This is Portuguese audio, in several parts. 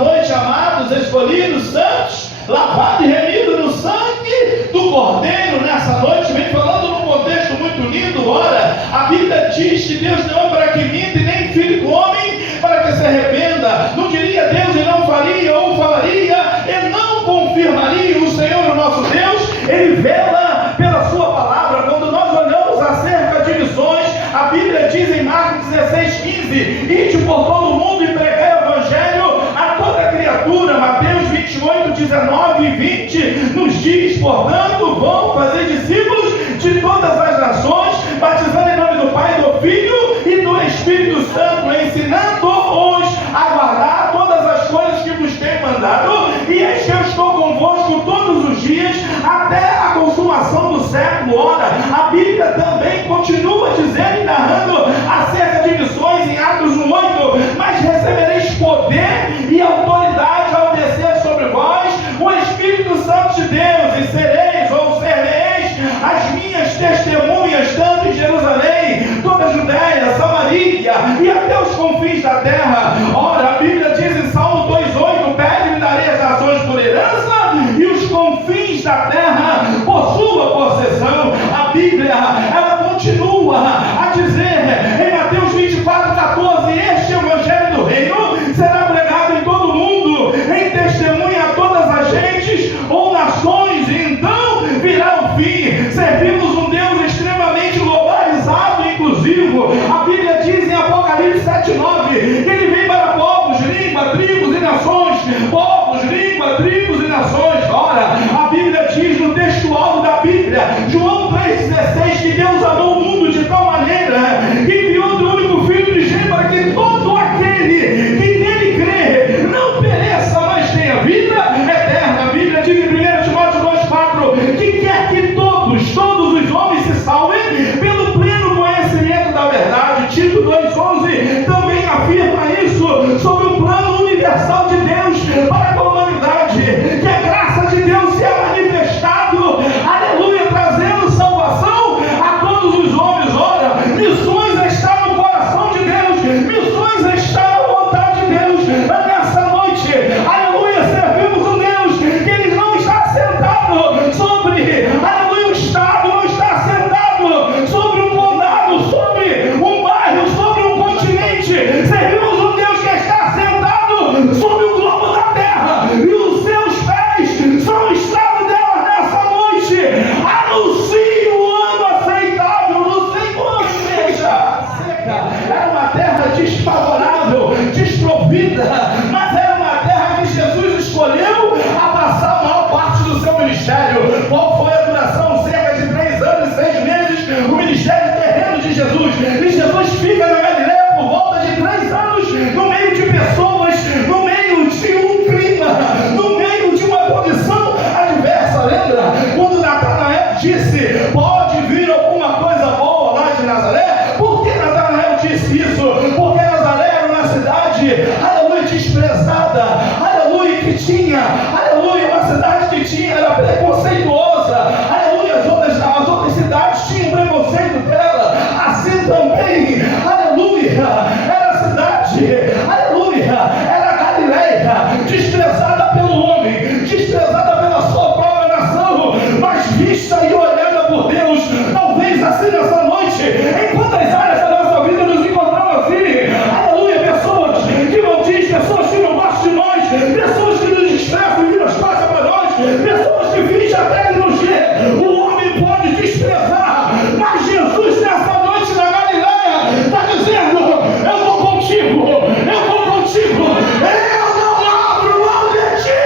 noite, amados, escolhidos, santos, lavado e remido no sangue do Cordeiro. Nessa noite, vem falando num contexto muito lindo. Ora, a Bíblia diz que Deus não é para que minta, e nem filho do homem para que se arrependa. Não diria Deus e não faria, ou falaria e não confirmaria. O Senhor, o nosso Deus, Ele vela pela sua palavra. Quando nós olhamos acerca de missões, a Bíblia diz em Marcos 16:15: ide por todo o mundo e pregai o Evangelho a toda criatura. Mateus 28:19 e 20 nos diz: portanto, vão fazer discípulos de todas as nações, batizando em nome do Pai, do Filho e do Espírito Santo, ensinando-os a guardar todas as coisas que vos tenho mandado, e eis que eu estou convosco todos os dias até a consumação do século. Ora, a Bíblia também continua dizendo e narrando acerca de missões em Atos 1:8: mas recebereis poder e autoridade ao descer sobre vós o Espírito Santo de Deus, e sereis ou sereis as minhas testemunhas, tanto em Jerusalém, toda a Judéia, Samaria e até os confins da terra. Ora, a Bíblia diz em Salmo 2:8: pede-me, darei as nações por herança e os confins da terra por sua possessão. A Bíblia, ela continua a dizer em Mateus 24:14: este Evangelho do Reino será pregado em todo o mundo, em testemunha a todas as gentes ou nações, e então virá o fim. Servimos um Deus extremamente globalizado e inclusivo. A Bíblia diz em Apocalipse 7:9 que Ele vem para povos, língua, tribos e nações. Povos, língua, tribos e nações. Ora, a Bíblia diz no textual da Bíblia, João 3,16, que Deus amou o mundo de tal maneira que enviou o único Filho de Deus para que todo aquele que nele crê não pereça, mas tenha vida eterna. A Bíblia diz em 1 Timóteo 2,4 que quer que todos os homens se salvem pelo pleno conhecimento da verdade. Tito 2,11 também afirma isso, sobre o plano universal de Deus para a humanidade, que a graça de Deus se é manifestado, aleluia, trazendo salvação a todos os homens. Ora, missões está no coração de Deus, missões está na vontade de Deus. Nessa noite, aleluia, servimos um Deus que Ele não está sentado sobre, aleluia, um estado, não está sentado sobre um condado, sobre um bairro, sobre um continente. Servimos um Deus que está sentado sobre o globo da terra, e os seus pés são o estrado dela. Nessa noite, anuncie o ano aceitável do Senhor. Igreja seca, era uma terra desfavorável, desprovida, mas era uma terra que Jesus escolheu a passar a maior parte do seu ministério. Qual foi a duração? Cerca de 3 anos e 6 meses, o ministério terreno de Jesus. E Jesus fica na Galileia por volta de 3 anos, no meio de pessoas, no meio de um clima, no meio de uma condição adversa. Lembra quando Natanael disse: pode vir alguma coisa boa lá de Nazaré? Por que Natanael disse isso? Porque Nazaré era uma cidade, aleluia, desprezada, aleluia, que tinha, aleluia, uma cidade que tinha, era preconceituosa, aleluia, as outras cidades tinham preconceito dela, assim também, aleluia, era a cidade, aleluia, era a Galileia, desprezada pelo homem, desprezada pela sua própria nação, mas vista e olhada por Deus. Talvez assim nessa noite, em quantas áreas da nossa vida nos encontramos assim, aleluia, pessoas que não dizem, pessoas que não gostam de nós, pessoas que nos desprezam e viram as costas para nós, pessoas que fingem até que nos vê. O homem pode desprezar, mas Jesus nessa noite na Galileia está dizendo: eu vou contigo, eu vou contigo, eu não abro mão de ti.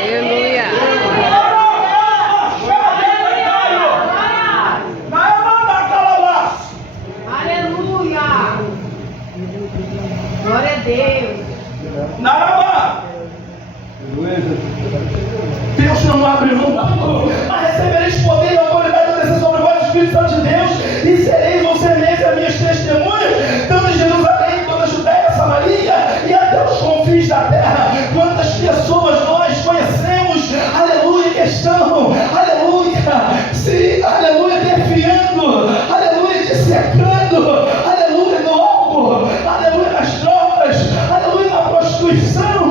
Aleluia. Aleluia. Glória a Deus. Naraba. Deus não abre mão, mas recebereis poder e autoridade a descer sobre vós o Espírito Santo de Deus, e sereis ou sereis as minhas testemunhas, tanto em Jerusalém, toda a Judéia, Samaria e até os confins da terra. Quantas pessoas nós conhecemos, aleluia, que estão, aleluia, se, aleluia, defiando, aleluia, dissecando, aleluia, no álcool, aleluia, nas drogas, aleluia, na prostituição,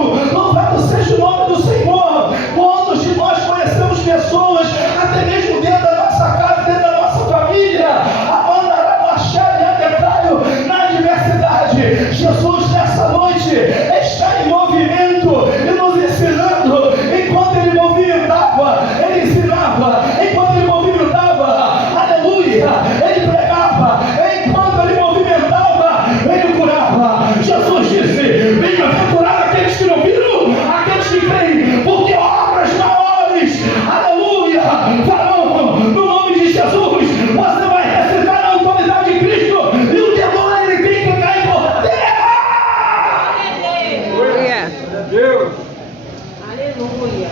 Jesus nessa noite está em movimento e nos ensinando. Enquanto Ele movimentava, Ele ensinava. Enquanto Ele movimentava, aleluia, Ele pregava. Enquanto Ele movimentava, Ele curava. Jesus disse: bem-aventurado aqueles que não viram, aqueles que creem, porque obras maiores, aleluia, farão no nome de Jesus. Você vai recitar a autoridade de Cristo e o demônio ele tem que cair por terra. Aleluia. Deus. Aleluia.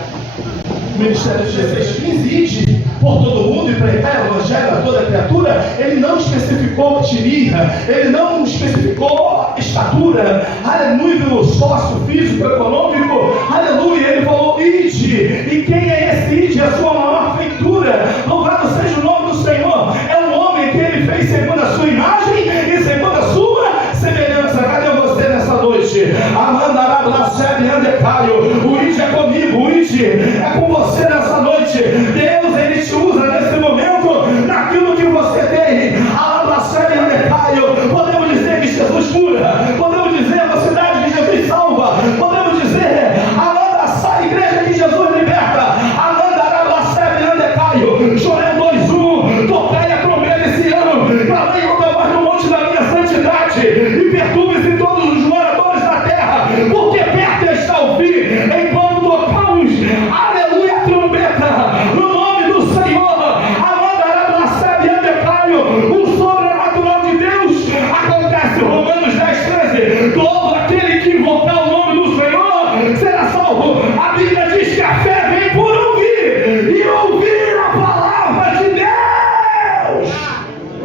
Ministério de Jesus 15, ide por todo mundo e pregar o evangelho a toda criatura. Ele não especificou etnia, ele não especificou estatura, aleluia, nível sócio-físico, econômico, aleluia. Ele falou ide, e quem é esse ide? É a sua maior feitura. Louvado seja o nome do Senhor. É um homem que ele fez segundo a sua imagem e segundo a sua semelhança. Cadê você nessa noite? Amanda Arablassebe Andecaio, o ide é comigo, o ide é com você nessa noite. Deus, Ele te usa nesse momento, naquilo que você tem. Arablassebe Andecaio, podemos dizer que Jesus cura, podemos dizer a cidade que Jesus salva, podemos dizer Amanda, sai, igreja que Jesus liberta. Amanda Arablassebe Andecaio, Joel 2:1, tocai a trombeta esse ano, clamei com a voz no monte da minha santidade, e perturbe-se todos os moradores da terra, porque perto está o fim, enquanto tocamos, aleluia, a trombeta, no nome do Senhor. Amanda Arablassebe Andecaio, o sobrenatural de Deus acontece. Romanos 10:13, todo aquele que invocar o nome do Senhor será salvo. A Bíblia diz que a fé vem por ouvir, e ouvir a palavra de Deus.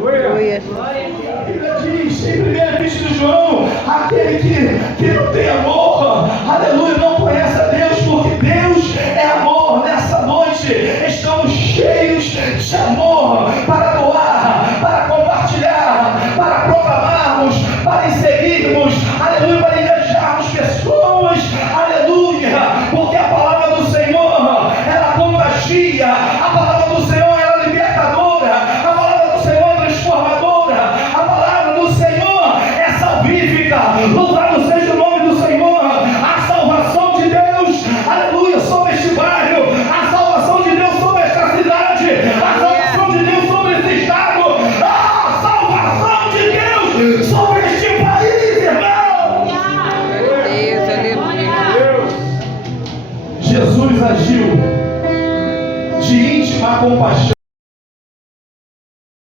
Aleluia. A Bíblia diz em 1 Epístola de João, aquele que não tem amor, aleluia, não conhece a Deus, porque Deus é amor. Nessa noite estamos cheios de amor para doar, para compartilhar, para proclamarmos, para seguirmos, aleluia, para engajarmos pessoas, aleluia, porque a palavra do Senhor, ela contagia, a palavra do Senhor, ela é libertadora, a palavra do Senhor é transformadora, a palavra do Senhor é salvífica. Louvado seja o nome do Senhor. A salvação de Deus, aleluia, sobre este bairro, a salvação de Deus sobre esta cidade, a salvação de Deus sobre esse estado, a salvação de Deus sobre este país, irmão. Deus, aleluia. Jesus agiu de íntima compaixão.